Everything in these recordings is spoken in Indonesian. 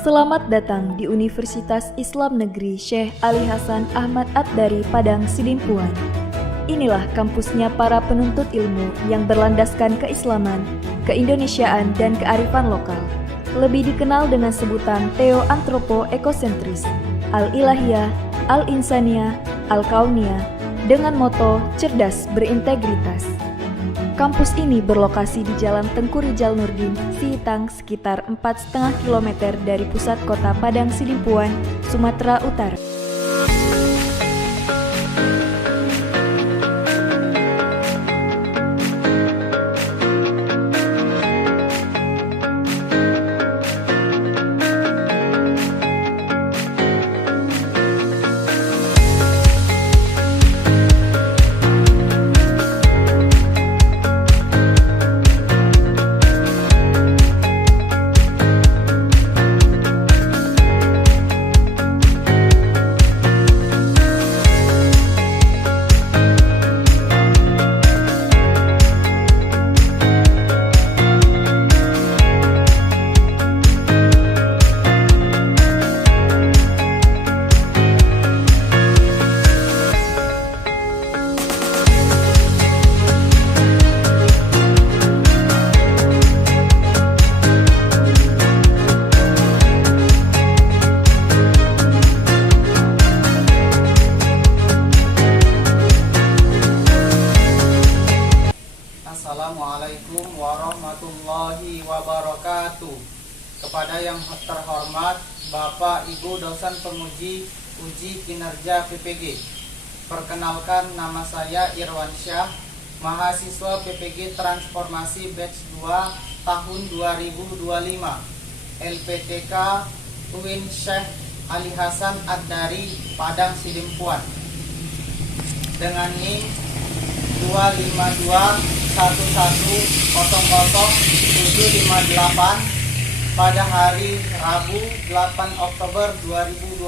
Selamat datang di Universitas Islam Negeri Syekh Ali Hasan Ahmad At-Dari Padang Sidimpuan. Inilah kampusnya para penuntut ilmu yang berlandaskan keislaman, keindonesiaan, dan kearifan lokal. Lebih dikenal dengan sebutan Theo-Antropo-Ekosentris, Al-Ilahiyah, Al-Insaniyah, Al-Kauniyah, dengan moto cerdas berintegritas. Kampus ini berlokasi di Jalan Tengku Rijal Nurdin, Sihitang, sekitar 4,5 km dari pusat kota Padang Sidimpuan, Sumatera Utara. Assalamualaikum warahmatullahi wabarakatuh. Kepada yang terhormat Bapak Ibu dosen penguji uji kinerja PPG. Perkenalkan, nama saya Irwan Syah, mahasiswa PPG Transformasi Batch 2 tahun 2025, LPTK UIN Syekh Ali Hasan At-Dari Padang Sidimpuan, dengan NIM 25211000758 pada hari Rabu 8 Oktober 2025.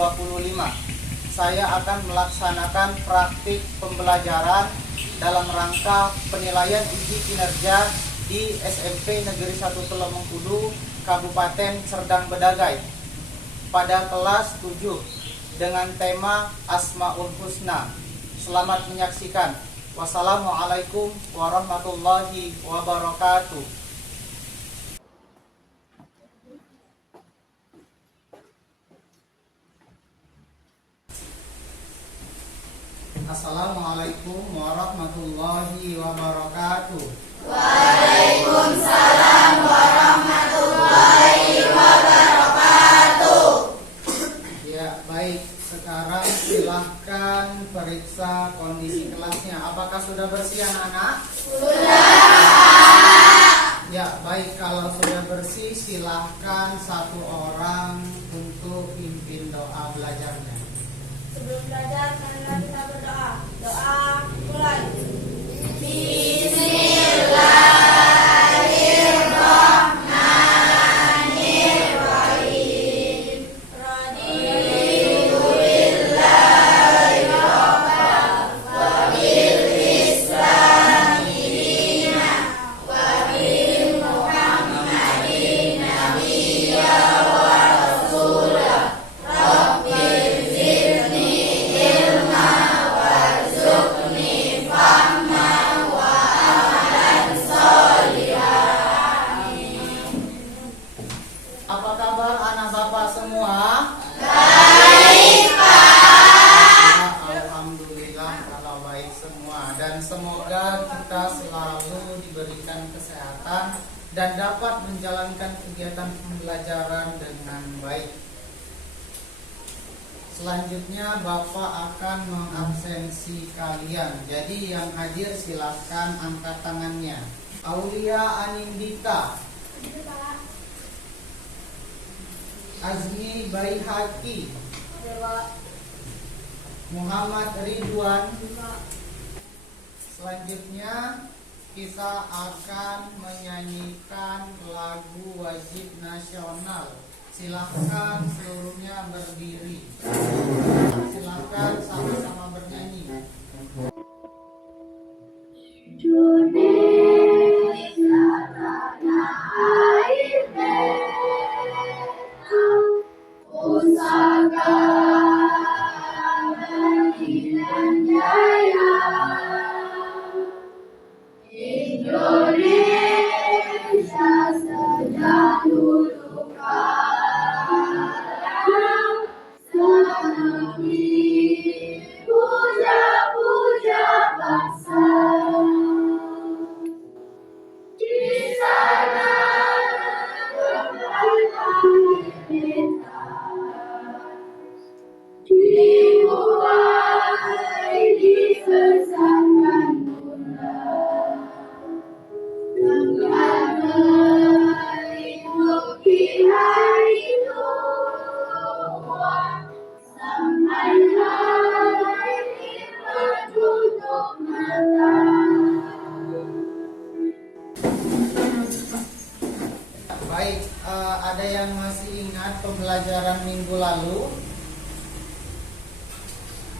Saya akan melaksanakan praktik pembelajaran dalam rangka penilaian uji kinerja di SMP Negeri 1 Telomongkudu, Kabupaten Serdang Bedagai pada kelas 7 dengan tema Asmaul Husna. Selamat menyaksikan. Wassalamualaikum warahmatullahi wabarakatuh. Assalamualaikum warahmatullahi wabarakatuh. Waalaikumsalam warahmatullahi wabarakatuh. Ya, baik. Sekarang silahkan periksa kondisi kelasnya. Apakah sudah bersih anak-anak? Sudah. Ya, baik. Kalau sudah bersih, silahkan satu orang untuk pimpin doa belajarnya. Sebelum belajar, marilah kita berdoa. Doa mulai. Bismillahirrahmanirrahim. Raditu billahi rabban wa bil islami dinan wa bi Muhammadin nabiyya wa rasulah. Rabbi zidni ilma warzuqni fahma wa amalan sholihan. Apa kabar anak bapak semua? Baik, Pak. Alhamdulillah kalau baik semua. Dan semoga kita selalu diberikan kesehatan dan dapat menjalankan kegiatan pembelajaran dengan baik. Selanjutnya Bapak akan mengabsensi kalian. Jadi yang hadir silahkan angkat tangannya. Aulia Anindita, Azmi Baihaki, Muhammad Ridwan. Selanjutnya kita akan menyanyikan lagu wajib nasional. Silahkan seluruhnya berdiri. Silahkan sama-sama bernyanyi. Indonesia tanah air merah. hari tua sampai hari menutup mata. Baik, ada yang masih ingat pembelajaran minggu lalu?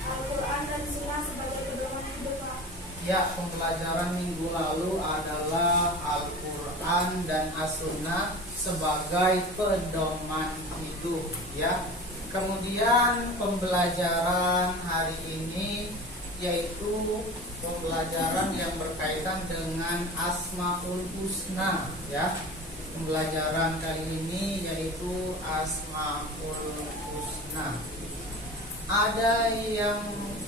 Al-Quran dan Sunnah sebagai pedoman hidup, Pak. Ya, pembelajaran minggu lalu adalah Al-Quran dan As-Sunnah sebagai pedoman hidup, ya. Kemudian pembelajaran hari ini yaitu pembelajaran yang berkaitan dengan Asmaul Husna, ya. Pembelajaran kali ini yaitu Asmaul Husna. Ada yang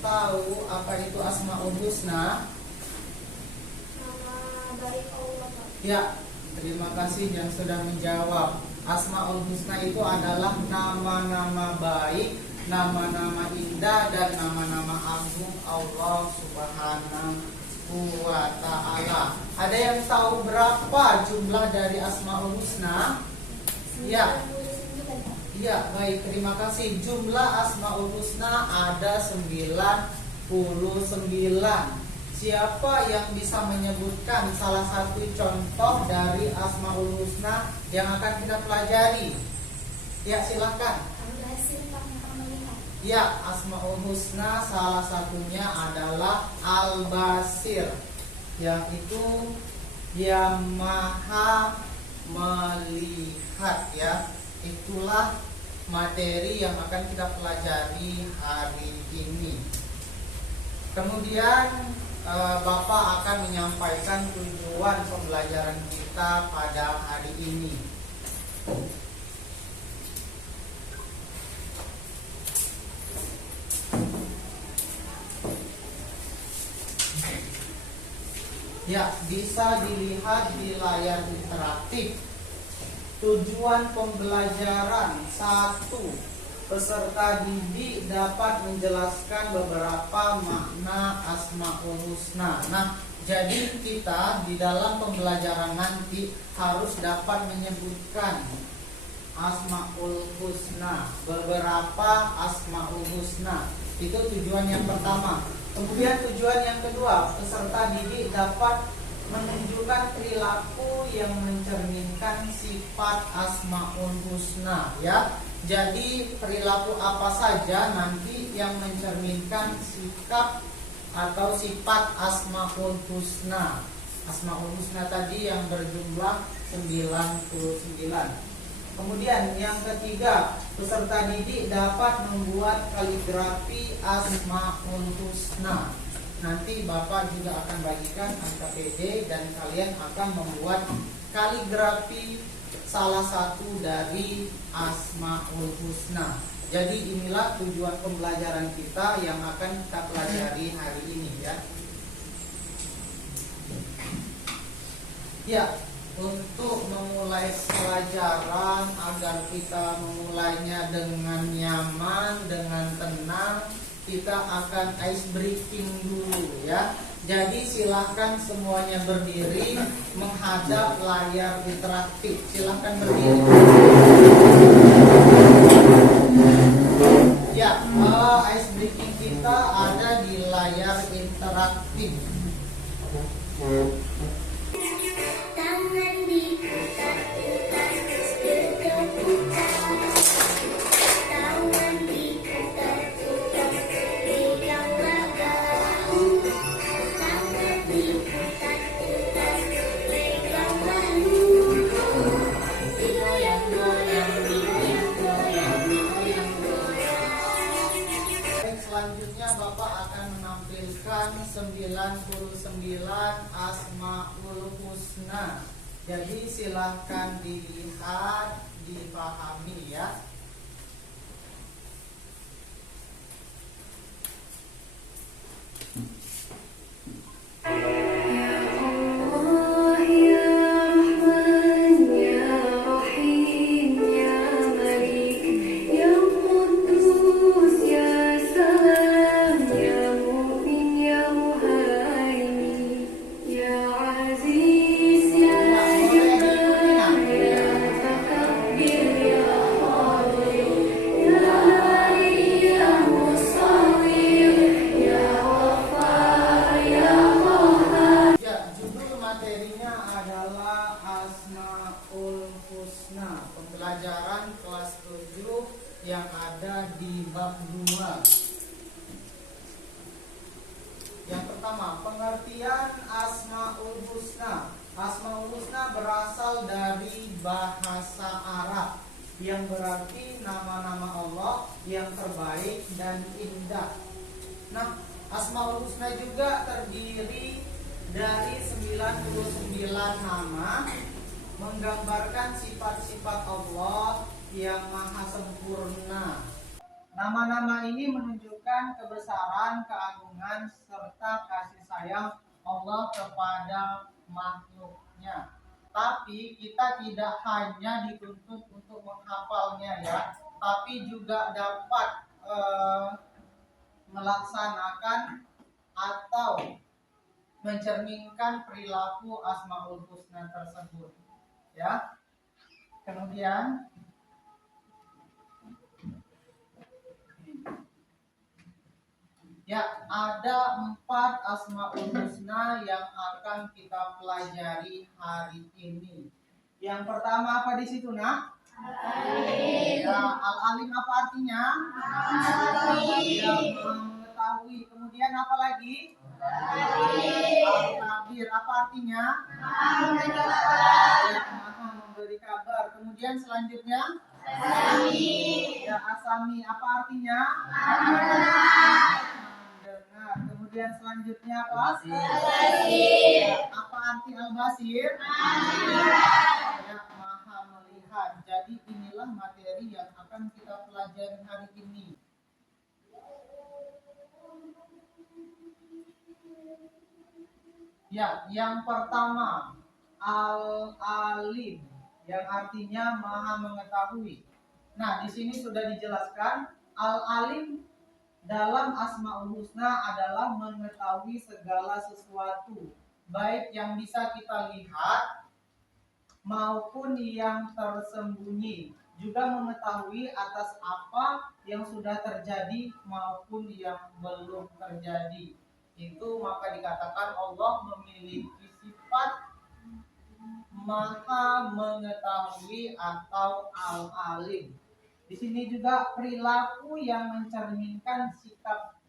tahu apa itu Asmaul Husna? Nama baik Allah, Pak. Ya, terima kasih yang sudah menjawab. Asmaul Husna itu adalah nama-nama baik, nama-nama indah dan nama-nama agung Allah Subhanahu wa ta'ala. Ada yang tahu berapa jumlah dari Asmaul Husna? Ya. 99, Pak. Iya, baik, terima kasih. Jumlah Asmaul Husna ada 99. Siapa yang bisa menyebutkan salah satu contoh dari Asmaul Husna yang akan kita pelajari? Ya, silakan. Al-Basir, Pak, yang pernah melihat. Ya, Asmaul Husna salah satunya adalah Al-Basir, yang itu yang maha melihat, ya. Itulah materi yang akan kita pelajari hari ini. Kemudian Bapak akan menyampaikan tujuan pembelajaran kita pada hari ini. Ya, bisa dilihat di layar interaktif. Tujuan pembelajaran 1. Peserta didik dapat menjelaskan beberapa makna Asmaul Husna. Nah, jadi kita di dalam pembelajaran nanti harus dapat menyebutkan Asmaul Husna, beberapa Asmaul Husna. Itu tujuan yang pertama. Kemudian tujuan yang kedua, peserta didik dapat menunjukkan perilaku yang mencerminkan sifat Asmaul Husna, ya. Jadi perilaku apa saja nanti yang mencerminkan sikap atau sifat Asmaul Husna. Asmaul Husna tadi yang berjumlah 99. Kemudian yang ketiga, peserta didik dapat membuat kaligrafi Asmaul Husna. Nanti Bapak juga akan bagikan angka PD dan kalian akan membuat kaligrafi salah satu dari Asmaul Husna. Jadi inilah tujuan pembelajaran kita yang akan kita pelajari hari ini, ya. Ya, untuk memulai pelajaran agar kita memulainya dengan nyaman, dengan tenang, kita akan ice breaking dulu, ya. Jadi silahkan semuanya berdiri menghadap layar interaktif. Silahkan berdiri. Ya, ice breaking kita ada di layar interaktif. Tangan diputar-putar, bergetar-putar. Tangan diputar-putar, pegang bahu. Tangan diputar-putar, pegang bahu. Digoyang-goyang, digoyang-goyang, digoyang-goyang. Selanjutnya Bapak akan menampilkan 99 Asmaul Husna. Jadi silahkan dilihat, dipahami, ya. Ya Aziz, ya Jabbar, ya Takabir. adalah Asmaul Husna, pembelajaran kelas 7 yang ada di bab 2. Yang pertama, pengertian Asmaul Husna. Asmaul Husna berasal dari bahasa Arab yang berarti nama-nama Allah yang terbaik dan indah. Nah, Asmaul Husna juga terdiri dari 99 nama, menggambarkan sifat-sifat Allah yang maha sempurna. Nama-nama ini menunjukkan kebesaran, keagungan, serta kasih sayang Allah kepada makhluknya. Tapi kita tidak hanya dituntut untuk menghafalnya ya, tapi juga dapat melaksanakan atau mencerminkan perilaku Asmaul Husna tersebut ya. Kemudian ya, ada 4 Asmaul Husna yang akan kita pelajari hari ini. Yang pertama apa di situ, nak? Al-Alim. Ya, Al-Alim apa artinya? Yang mengetahui. Kemudian apa lagi? Al-Kabir apa artinya? Yang maha memberi kabar. Kemudian selanjutnya? Ya, Asami apa artinya? Kemudian selanjutnya apa? Apa arti Al-Basir? Ya, maha melihat. Jadi inilah materi yang akan kita pelajari hari ini. Ya, yang pertama Al-Alim, yang artinya maha mengetahui. Nah, di sini sudah dijelaskan Al-Alim dalam Asmaul Husna adalah mengetahui segala sesuatu, baik yang bisa kita lihat maupun yang tersembunyi, juga mengetahui atas apa yang sudah terjadi maupun yang belum terjadi. Itu maka dikatakan Allah memiliki sifat maha mengetahui atau Al-Alim. Di sini juga perilaku yang mencerminkan sikap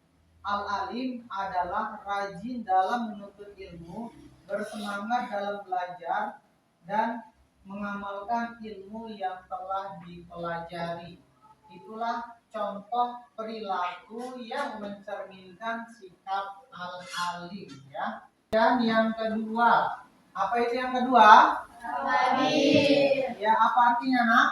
Al-Alim adalah rajin dalam menuntut ilmu, bersemangat dalam belajar, dan mengamalkan ilmu yang telah dipelajari. Itulah contoh perilaku yang mencerminkan sikap Al-Alim ya. Dan yang kedua, apa itu yang kedua? Al-Kabir. Ya, apa artinya, nak?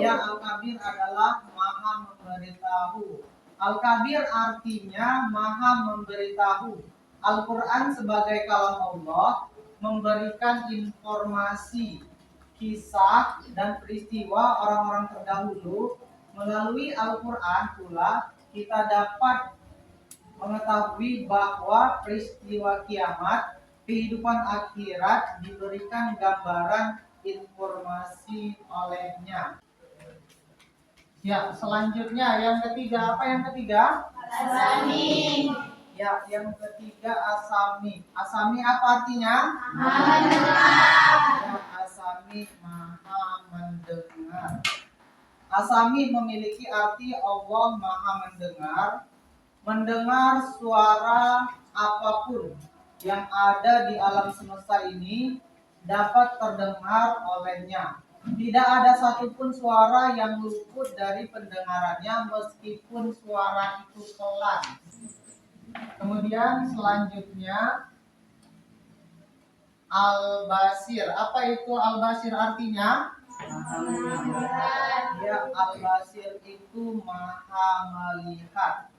Ya, Al-Kabir adalah maha memberitahu. Al-Kabir artinya maha memberitahu. Al-Quran sebagai kalam Allah memberikan informasi, kisah, dan peristiwa orang-orang terdahulu. Melalui Al-Quran pula kita dapat mengetahui bahwa peristiwa kiamat, kehidupan akhirat diberikan gambaran informasi olehnya. Ya, selanjutnya yang ketiga, apa yang ketiga? Asami. Ya, yang ketiga Asami. Asami apa artinya? Maha mendengar. Ya, Asami maha mendengar. Asami memiliki arti Allah maha mendengar suara apapun yang ada di alam semesta ini dapat terdengar olehnya. Tidak ada satupun suara yang luput dari pendengarannya meskipun suara itu pelan. Kemudian selanjutnya Al-Basir. Apa itu Al-Basir artinya? Ya, Al-Basir itu maha melihat.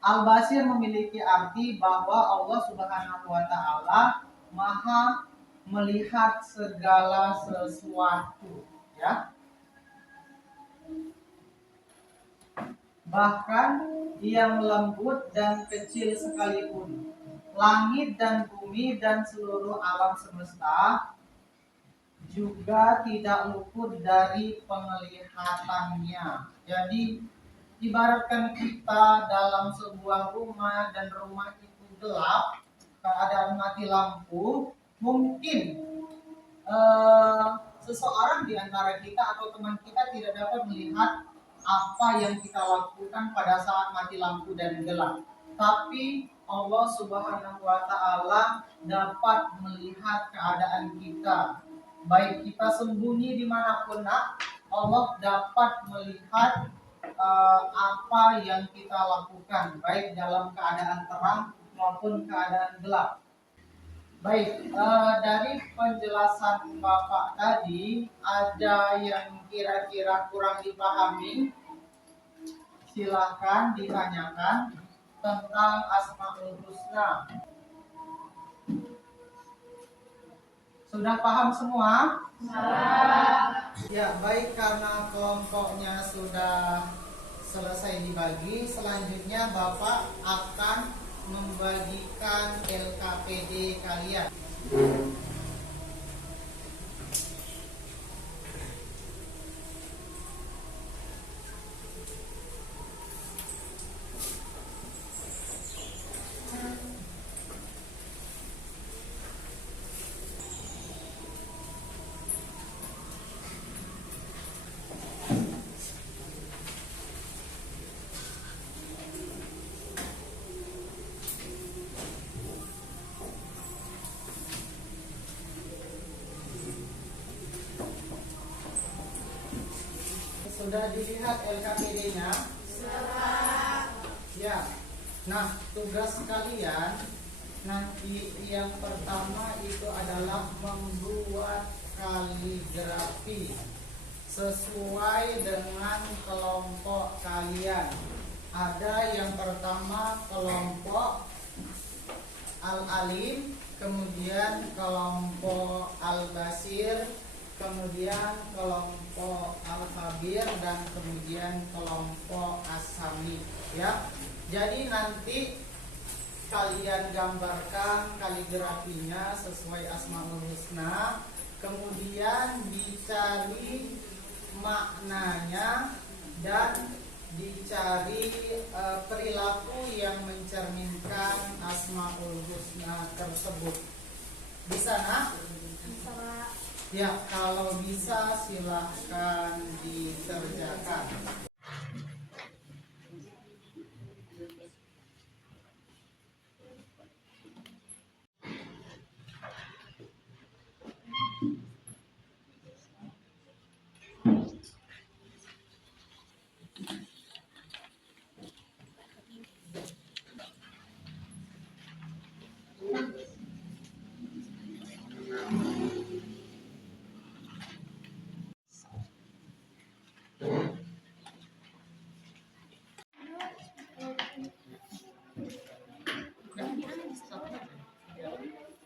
Al-Basir memiliki arti bahwa Allah Subhanahu wa Ta'ala maha melihat segala sesuatu ya. Bahkan yang lembut dan kecil sekalipun, langit dan bumi dan seluruh alam semesta juga tidak luput dari penglihatannya. Jadi ibaratkan kita dalam sebuah rumah dan rumah itu gelap, keadaan mati lampu, Mungkin seseorang di antara kita atau teman kita tidak dapat melihat apa yang kita lakukan pada saat mati lampu dan gelap. Tapi Allah Subhanahu wa Ta'ala dapat melihat keadaan kita. Baik kita sembunyi dimanapun, Allah dapat melihat apa yang kita lakukan, baik dalam keadaan terang maupun keadaan gelap. Baik, dari penjelasan Bapak tadi, ada yang kira-kira kurang dipahami? Silahkan ditanyakan tentang Asmaul Husna. Sudah paham semua? Ya, baik, karena kelompoknya sudah selesai dibagi, selanjutnya Bapak akan membagikan LKPD kalian. Sudah dilihat LKPD-nya? Ya. Nah, tugas kalian nanti yang pertama itu adalah membuat kaligrafi sesuai dengan kelompok kalian. Ada yang pertama kelompok Al-Alim, kemudian kelompok Al-Basir, kemudian kelompok Al-Khabir, dan kemudian kelompok As-Sami, ya. Jadi nanti kalian gambarkan kaligrafinya sesuai Asmaul Husna, kemudian dicari maknanya dan dicari perilaku yang mencerminkan Asmaul Husna tersebut. Bisa, nak? Ya, kalau bisa silahkan dikerjakan.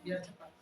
Biar cepat.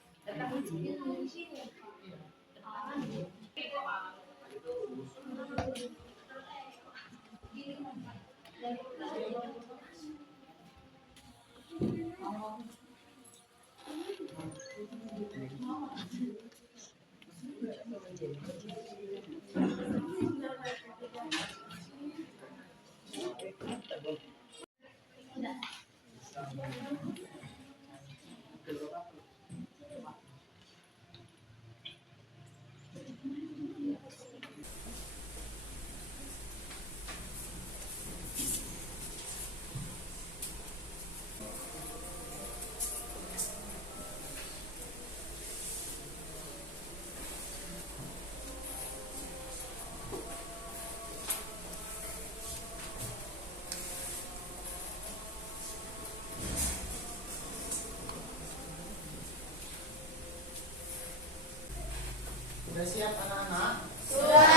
Sudah siap anak-anak? Sudah.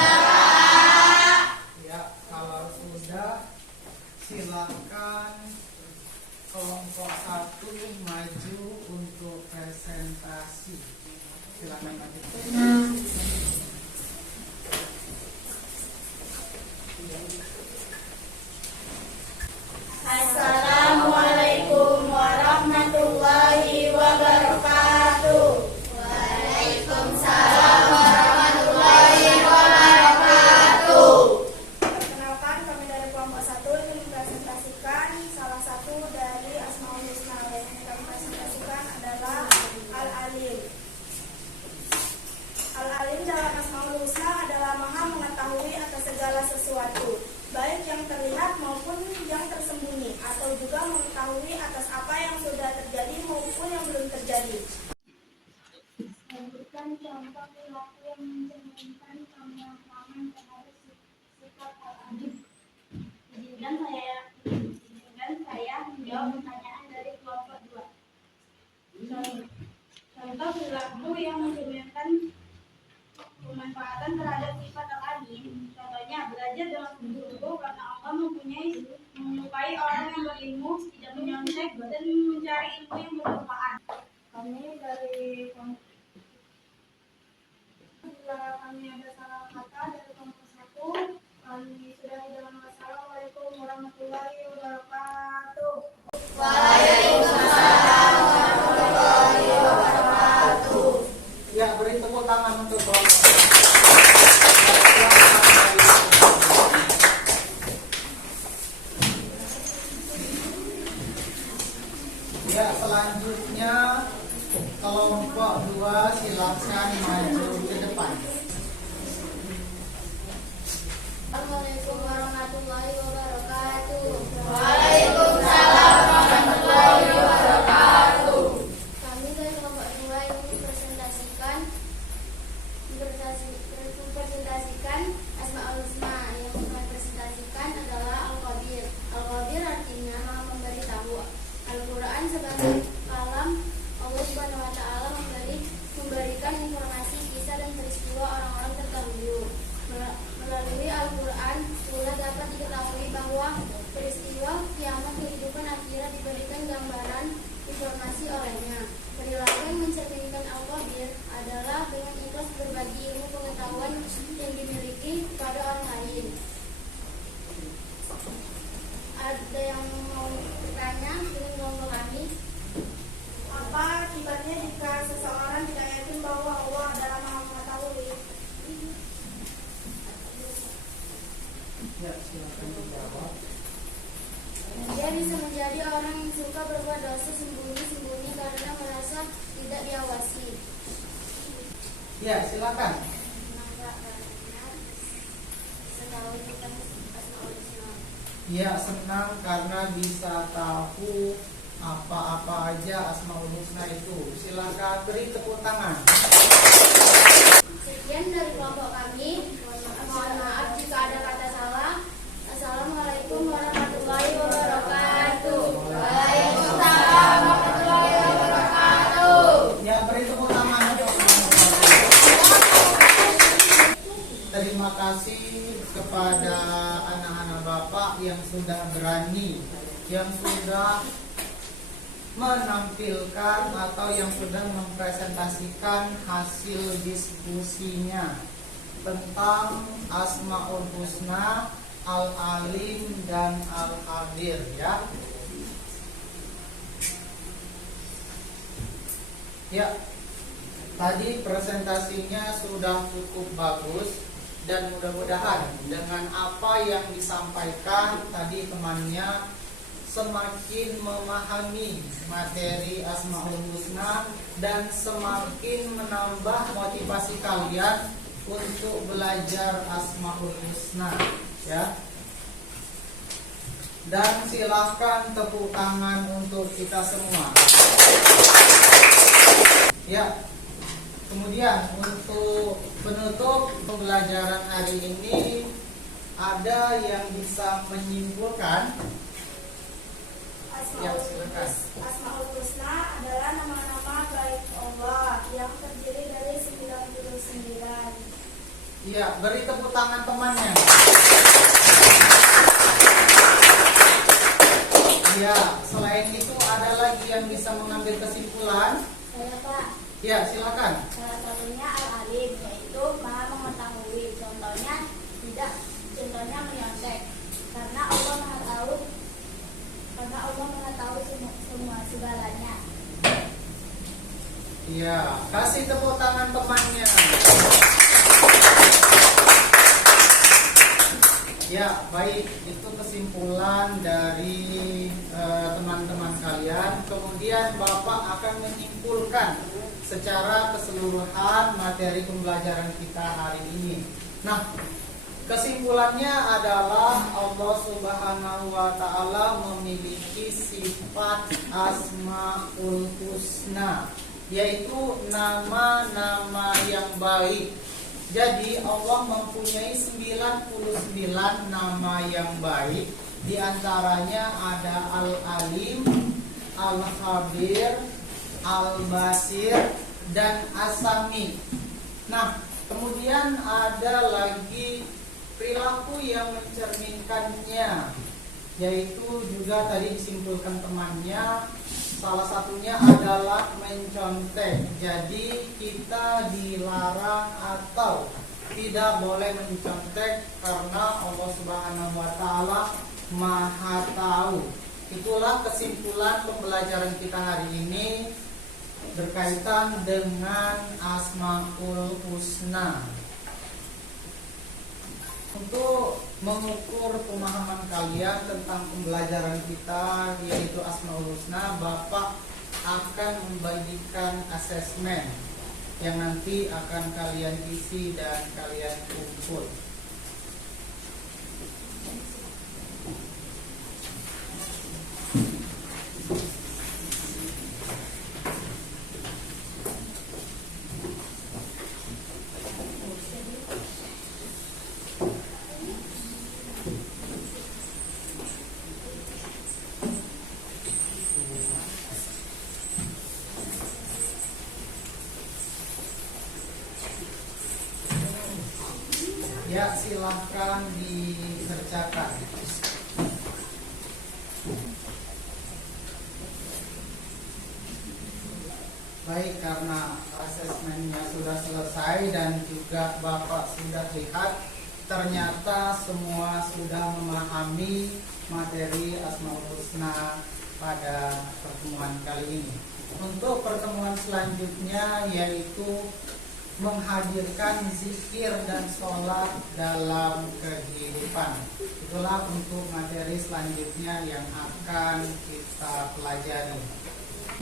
Ya, kalau sudah silakan kelompok 1 maju untuk presentasi. Silakan maju. Assalamualaikum warahmatullahi wabarakatuh. Waalaikumsalam warahmatullahi wabarakatuh. Perkenalkan, kami dari kelompok 1 ingin mempresentasikan salah satu dari Asmaul Husna. Yang kami presentasikan adalah Al-Alim. yang terlihat maupun yang tersembunyi, atau juga mengetahui atas apa yang sudah terjadi maupun yang belum terjadi. Berikan contoh perilaku yang mencerminkan pemahaman terhadap sikap al-adib. Izinkan saya menjawab pertanyaan dari kelompok 2. Contoh perilaku yang mencerminkan pemanfaatan terhadap sifat al-alim. Contohnya, belajar dengan sungguh-sungguh karena Allah menyukai orang yang berilmu, tidak menyontek, dan mencari ilmu yang bermanfaat. Kami dari bila kami ada salah kata dari kelompok 1, kami sudah dengan wassalamualaikum warahmatullahi wabarakatuh. Ya, beri tepuk tangan untuk kelompok. Ya, selanjutnya kelompok 2 silakan maju ke depan. Assalamualaikum warahmatullahi wabarakatuh. Kami dari kelompok 2 ingin mempresentasikan Asmaul Husna. Yang mempresentasikan adalah Al-Qadir. Al-Qadir artinya Maha memberitahu. Al-Quran sebagai kalam Allah Subhanahu wa Ta'ala memberikan informasi, kisah, dan peristiwa orang-orang terdahulu. Melalui Al-Quran pula dapat diketahui bahwa peristiwa kiamat kehidupan akhirat diberikan gambaran informasi olehnya. Perilaku yang mencerminkan Al-Qadir adalah dengan ikhlas berbagi ilmu pengetahuan yang dimiliki pada orang lain. Ada yang mau bertanya dengan kelompok kami? Apa akibatnya jika seseorang tidak yakin bahwa Allah adalah Maha Mengetahui? Ya, silakan dijawab. Dia bisa menjadi orang yang suka berbuat dosa sembunyi-sembunyi karena merasa tidak diawasi. Ya, silakan. Setahu kita Asmaul Husna. Ya, senang karena bisa tahu apa-apa aja Asmaul Husna itu. Silakan beri tepuk tangan. Sekian dari kelompok kami. Mohon maaf jika ada kata salah. Assalamualaikum warahmatullahi wabarakatuh. Waalaikumsalam warahmatullahi wabarakatuh. Ya, beri tepuk tangan. Terima kasih kepada anak-anak Bapak yang sudah berani, yang sudah menampilkan atau yang sudah mempresentasikan hasil diskusinya tentang Asmaul Husna, Al-Alim, dan Al-Qadir, ya. Ya, tadi presentasinya sudah cukup bagus dan mudah-mudahan dengan apa yang disampaikan tadi temannya semakin memahami materi Asmaul Husna dan semakin menambah motivasi kalian untuk belajar Asmaul Husna, ya. Dan silakan tepuk tangan untuk kita semua. Ya. Kemudian untuk penutup pembelajaran hari ini, ada yang bisa menyimpulkan? Ya, silakan. Asmaul Husna adalah nama-nama baik Allah yang terdiri dari 99. Iya, beri tepuk tangan temannya. Ya, selain itu ada lagi yang bisa mengambil kesimpulan? Saya Pak. Ya, silakan. Salah satunya Al-Alim, yaitu Maha mengetahui. Contohnya menyontek. Karena Allah mengetahui semua segalanya. Iya, kasih tepuk tangan temannya. Ya, baik, itu kesimpulan dari teman-teman kalian. Kemudian Bapak akan menyimpulkan secara keseluruhan materi pembelajaran kita hari ini. Nah, Kesimpulannya adalah Allah Subhanahu wa Ta'ala memiliki sifat Asmaul Husna, yaitu nama-nama yang baik. Jadi Allah mempunyai 99 nama yang baik. Di antaranya ada Al-Alim, Al-Khabir, Al-Basir, dan As-Sami. Nah, kemudian ada lagi perilaku yang mencerminkannya, yaitu juga tadi disimpulkan temannya, salah satunya adalah mencontek. Jadi kita dilarang atau tidak boleh mencontek karena Allah Subhanahu wa Ta'ala Maha tahu. Itulah kesimpulan pembelajaran kita hari ini berkaitan dengan Asmaul Husna. Untuk mengukur pemahaman kalian tentang pembelajaran kita yaitu Asmaul Husna, Bapak akan membagikan asesmen yang nanti akan kalian isi dan kalian kumpul. Ya, silahkan dikerjakan. Baik, karena asesmennya sudah selesai dan juga Bapak sudah lihat, ternyata semua sudah memahami materi Asmaul Husna pada pertemuan kali ini. Untuk pertemuan selanjutnya yaitu menghadirkan zikir dan sholat dalam kehidupan. Itulah untuk materi selanjutnya yang akan kita pelajari.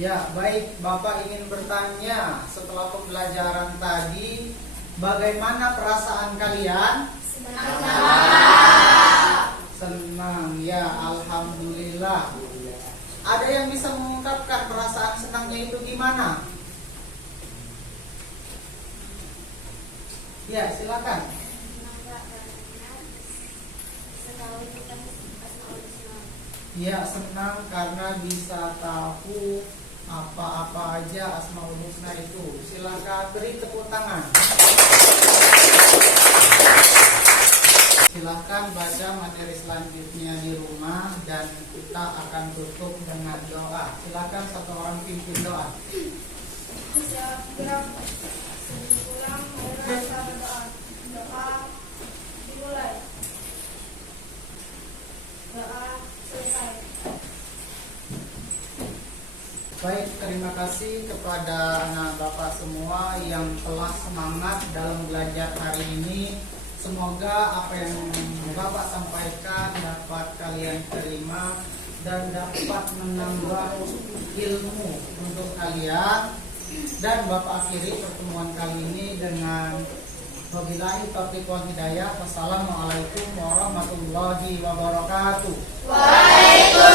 Ya, baik, Bapak ingin bertanya setelah pembelajaran tadi, bagaimana perasaan kalian? Senang, ya, alhamdulillah. Ada yang bisa mengungkapkan perasaan senangnya itu gimana? Ya, silakan. Ya, senang karena bisa tahu apa-apa aja Asmaul Husna itu. Silakan beri tepuk tangan. Silakan baca materi selanjutnya di rumah dan kita akan tutup dengan doa. Silakan satu orang pimpin doa. Doa dimulai. Doa selesai. Baik, terima kasih kepada anak Bapak semua yang telah semangat dalam belajar hari ini. Semoga apa yang Bapak sampaikan dapat kalian terima dan dapat menambah ilmu untuk kalian. Dan Bapak akhiri pertemuan kali ini dengan wabillahi taufiq wal hidayah. Wassalamualaikum warahmatullahi wabarakatuh. Waalaikumsalam.